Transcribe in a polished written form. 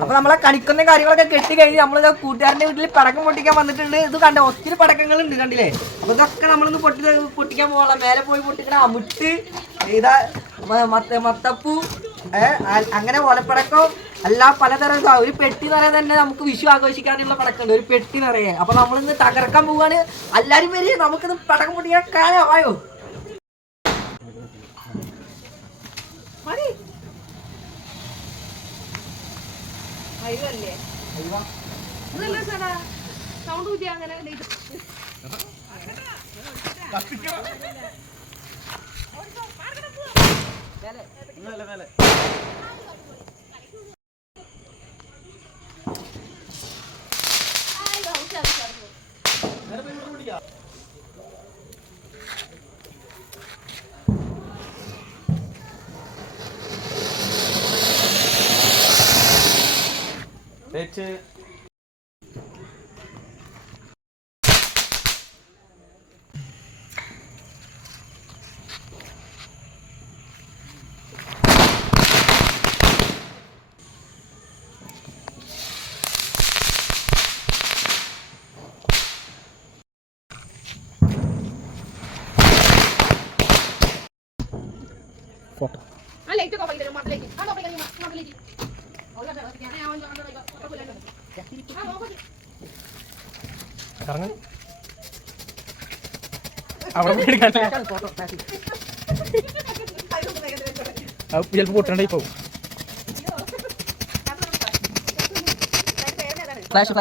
അപ്പൊ നമ്മളെ കണിക്കുന്ന കാര്യങ്ങളൊക്കെ കെട്ടി കഴിഞ്ഞ് നമ്മൾ കൂട്ടുകാരന്റെ വീട്ടിൽ പടക്കം പൊട്ടിക്കാൻ വന്നിട്ടുണ്ട്. ഇത് കണ്ട ഒത്തിരി പടക്കങ്ങളുണ്ട് കണ്ടില്ലേ. അപ്പൊ ഇതൊക്കെ നമ്മളൊന്ന് പൊട്ടിക്കാൻ പോകാം. മേലെ പോയി പൊട്ടിക്കണ അമുട്ട് ഇതാ മത്തപ്പൂ അങ്ങനെ ഓലപ്പടക്കം എല്ലാം പലതരം. ഒരു പെട്ടി നിറയെ തന്നെ നമുക്ക് വിഷു ആഘോഷിക്കാനുള്ള പടക്കമുണ്ട്, ഒരു പെട്ടി നിറയെ. അപ്പൊ നമ്മളിന്ന് തകർക്കാൻ പോവാണ്. എല്ലാരും വരെ നമുക്കിത് പടക്കം പൊട്ടിക്കാൻ കാലമായോ. foto. Karena അവിടെ ചിലപ്പോൾ പൊട്ടണ്ടേ ഇപ്പൊ ഫ്ലാഷ്